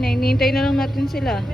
na. Hinihintay na lang natin sila.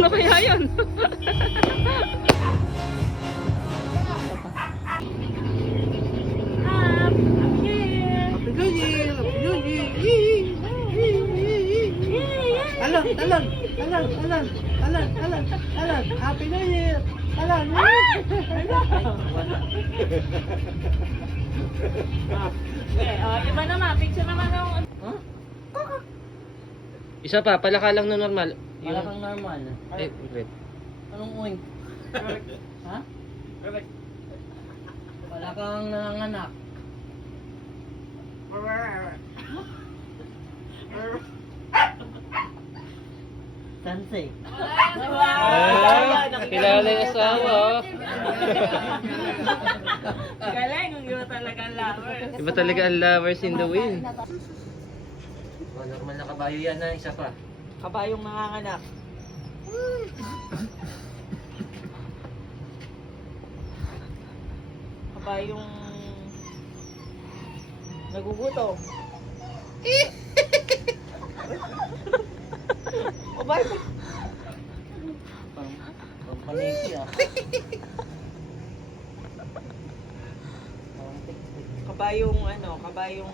Ano kaya yun? Talon, talon, talon, talon, talon, talon, talon. Happy New Year. Talon. Iba naman, picture naman ng... Isa pa, palaka lang na normal. Wala kang normal. Eh, wait. Anong oink? Ha? Wala kang nanganak. Sansay. Kilala yung asawa, oh. Galing, ang iba talaga ang lovers. Iba talaga ang lovers in the wind. Oh, normal na kabayo yan na, isa pa. Kabayong nanganganak. Kabayong nagugutom. O ba? Pampaniki ah. Kabayong ano, kabayong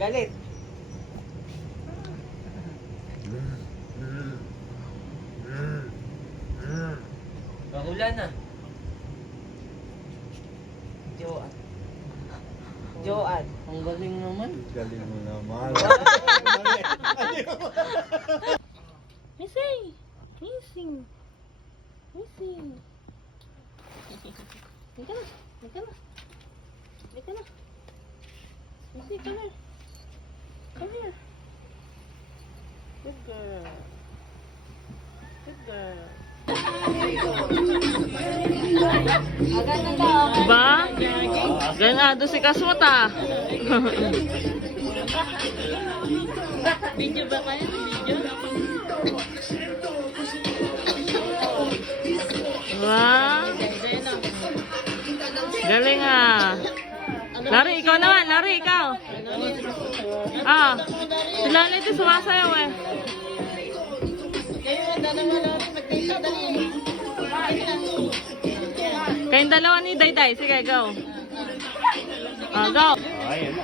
galit. Mahulan na. Joan. Joan. Ang galing naman. Galing mo naman. Missing! Missing! Missing! Halika na! Halika na! Halika na! Missing, come here! Come here! Good girl! Good girl! Diba? Ganado si Kasmot, ah. Video ba kayo? Video? Wow. Galing, ah. Lari, ikaw naman. Lari, ikaw. Ah. Sila na ito sumasayaw, eh. Kayong dalawa ni Dayday. Sige, go. Ah, go. Ayan na.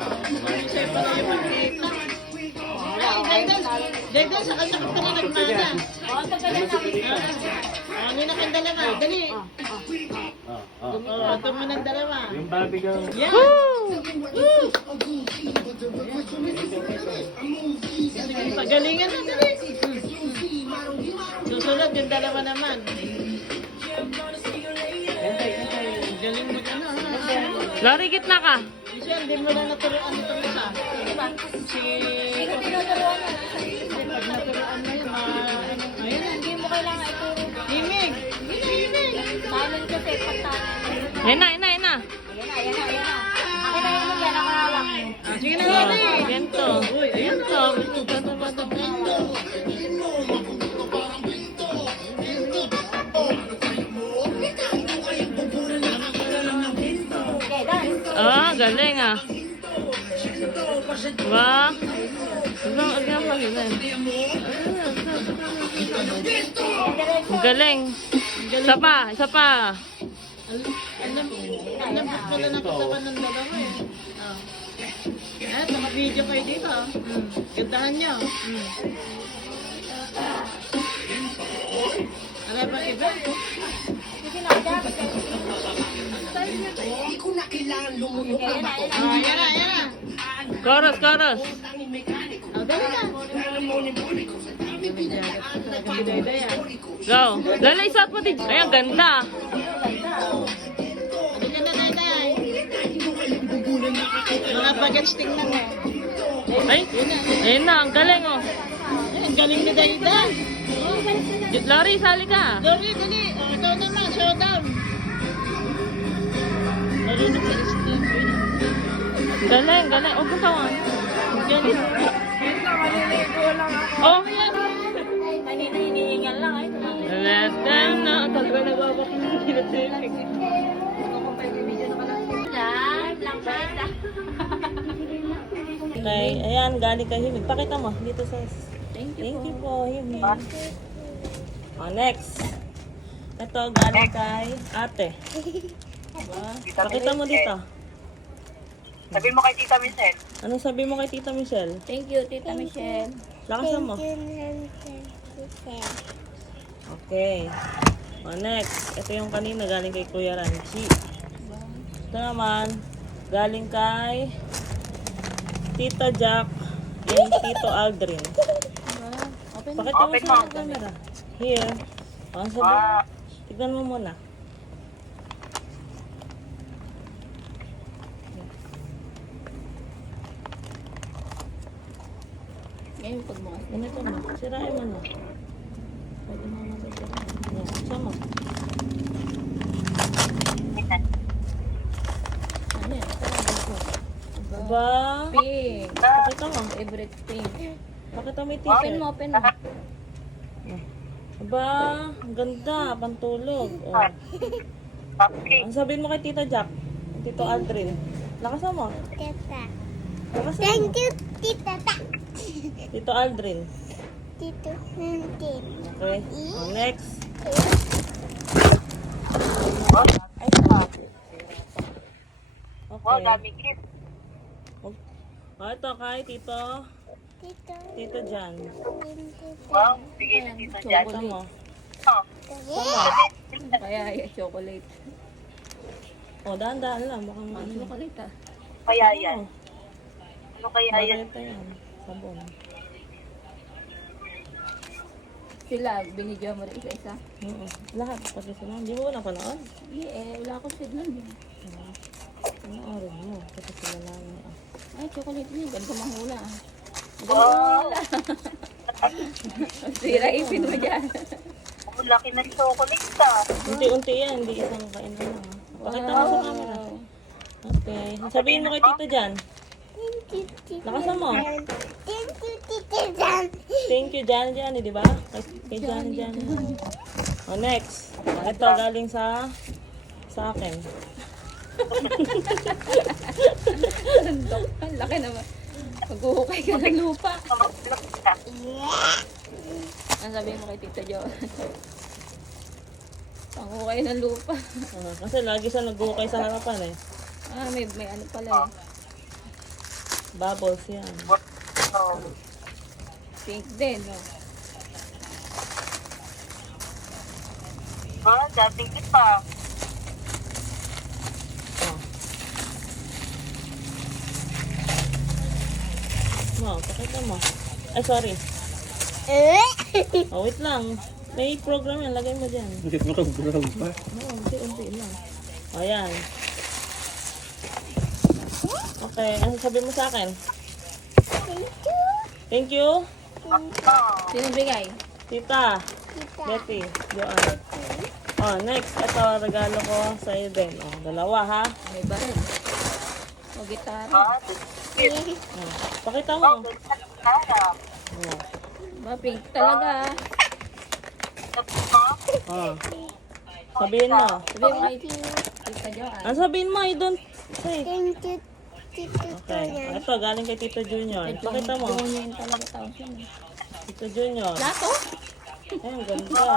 Dayday, sakal ka na nagmana. Ano na kang dalawa? Dali. Ato mo ng dalawa. Yung Barbie girl. Yeah. Pagalingan na dali. Susunod yung dalawa naman. Galing mo ano ha? Lari, gitna ka. Michelle, hindi mo na naturuan ito isa. Si... Pag naturuan mo yun, ayun. Hindi mo kailangan ituro. Himig! Himig! Talon kasi pagtanong. Ayun na, ayun na, ayun na. Ayan na, ayan na. Pakita mo yan ang hawak mo. Sige na nga na eh. Ganto. Ganto. Okay, dance. Ah, galing, ah. Diba? Ang galing. Isa pa, isa pa. Alam ko pala na katawan ng dalawa eh. Naka-video kayo dito. Gandahan nyo. Ano ba iba? Sige na, dance. Ayan na, ayan na. Chorus, chorus. Dali na. Go. Lalay, suot mo din. Ay, ang ganda. Halika na, Dayday. Mga bagets tingnan mo. Ay, ayun na, ang galing, oh. Ang galing ni Dayday. Lari, sali ka. Dali, dali. Ikaw naman, showdown. Marunong sa Steve. Galing, galing. Oh, punta mo. Galing. Oh, Ay, kanina hinihingal lang. Ay, let them know. Talaga nagbabaking hindi na tinig. Live lang pa. Okay, ayan, galing kay Himig. Pakita mo, dito sa... Thank you po, Himig. Oh, next. Ito, galing kay ate. Diba? Pakita mo dito. Sabi mo kay Tita Michelle. Anong sabi mo kay Tita Michelle? Thank you, Tita Michelle. Lakasan mo. Okay. Oh, next. Ito yung kanina galing kay Kuya Ranchi. Ito naman, galing kay Tita Jack and Tito Aldrin. Open mo. Pakita mo Open sa mo. camera. Here. Oh, sabi. Tignan mo muna. Ngayon, pagbukas. Ganito mo. Sirain mo na. Pwede mo masasirain. Yan. Sama. Ano yan? Aba. Pink. Pakita mo. Favorite pink. Pakita mo yung Open t-shirt. mo, open mo. Aba. Ang ganda. Pantulog. Oh. Okay. Ang sabihin mo kay Tita Jack. Tito Aldrin. Lakasan mo. Tita. Lakasan mo. Thank you, Tita. Tito Aldrin. Tito Nantin. Okay. Oh, next. Wow, Okay. dami kiss. Oh, ito kay Tito. Tito. Tito Jan. Tito. Wow, bigay na Tita Jan. Ito mo. Oh. Kaya chocolate. Oh, dahan-dahan lang. Mukhang ano. Chocolate ah. Kaya yan. Ano kaya yan? Marita yan. Sabon. Sila, binidyo mo rin isa-isa. Oo. Lahat. Pati sila. Hindi mo wala panood. Hindi eh, wala akong signal din. Panoorin mo. Pati sila lang. Ay, chocolate niya. Ganito mahula ah. Wow. Sira ipin mo dyan. Ang laki ng chocolate ah. Unti-unti yan. Hindi isang kainan lang. Pakita mo sa camera. Okay. Sabihin mo kay Tito Jan. Thank you, Tita. Lakasan mo. Thank you, Tita Jan. Thank you, Jan, di ba? Kay Jan. Oh, next. Ito galing sa akin. Ang laki naman. Maghuhukay ka ng lupa. Ang sabihin mo kay Tita Jo. Panghukay ng lupa. Kasi lagi siya nag-ukay sa harapan eh. Ah, may ano pala eh. Bubbles yan. Oh. Pink din, no? Ah, dating kita. Oh. No, pakita mo. Ay, sorry. Oh, wait lang. May program yan. Lagay mo dyan. Hindi ko nag-brown pa. Oo, unti-unti lang. O, yan. Okay, ano sabi mo sa akin? Thank you. Sino bigay? Tita. Betty. Joanne. Oh, next. Ito, regalo ko sa iyo din. Oh, dalawa ha. May baril. O gitara. Ah, Oh, pakita mo. Oh. Ba, pink talaga ah. Oh. Sabihin mo. Sabihin mo kay Tita Jo ah. Ano sabihin mo? I don't say. Thank you, Tito Okay. Ito, galing kay Tito Junior. Pakita mo. Ganyan talaga tawag siya. Tito Junior. Lato? Ay, ang ganda.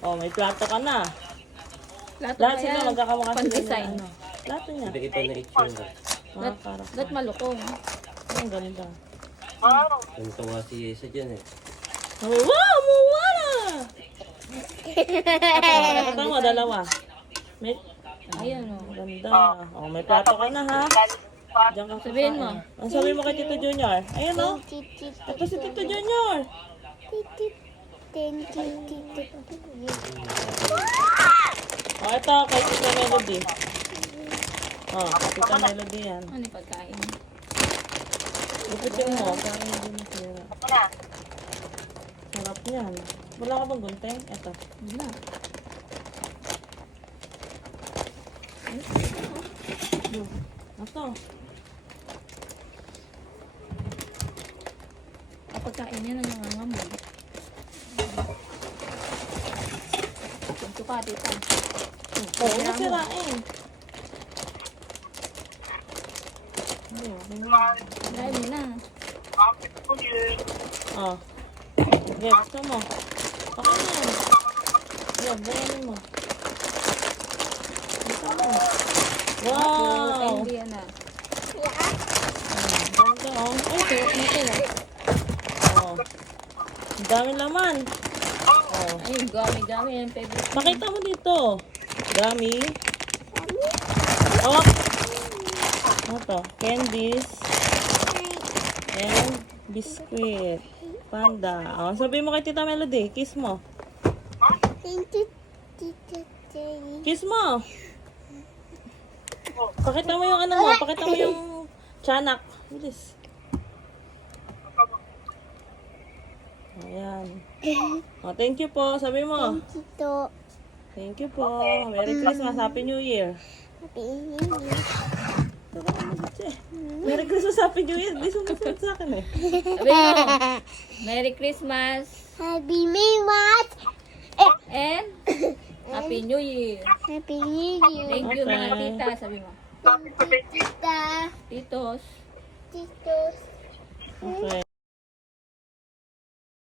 Oh, may plato ka na. Lato Lahat ba sila yan? magkakamukha sila Pan-design. ng ano. Plato niya. Hindi ito na itsura. Mga karakter. Ba't malukong? Ay, ang ganda. Wow. Ang tawa si Yesa dyan eh. Sabi, wow, mawala! Ito mo, dalawa. May, Ayun o. ganda. Oh, may plato ka na ha. Diyan ka Sabihin mo. kakain. Ang sabihin mo kay Tito Junior. Ayun oh. Ito si Tito Junior. Thank you, Tito. Oh, ito kay Tita Melody. Oh, Tita Melody yan. Ano yung pagkain? Lupitin mo, para hindi masira. Ako na. Sarap yan. Wala ka bang gunteng? Ito. Wala. Ito. Kapag kain yan, ang nangangamoy. Punto ka, tita. Oh, ano sirain? Hindi, okay na. Try mo na. Bakit ko yun? Oh. Okay, gusto mo. Okay na. Yan, bayanin mo. Ito mo. Wow! Hindi yan na. Ganda, oh. Ay, suot mo ito, oh. Ang dami laman. Oh. Ayun, gami-gami. Yan, favorite. Pakita mo dito. Gummy. Oh. Ano to? Candies. And biscuit. Panda. Oh, sabi mo kay Tita Melody. Kiss mo. Thank you, Tita Jerry. Kiss mo. Pakita mo yung ano mo. Pakita mo yung tiyanak. Bilis. Ayan. Oh, thank you po. Sabi mo. Tito. Thank you po. Merry Christmas. Happy New Year. Happy New Year. Merry Christmas. Happy New Year. Di sumasunod sa akin eh. Sabi mo, Merry Christmas Happy May What? and Happy New Year. Happy New Year. Thank you mga Okay. tita, sabi mo. Tita. Titos. Titos. Okay.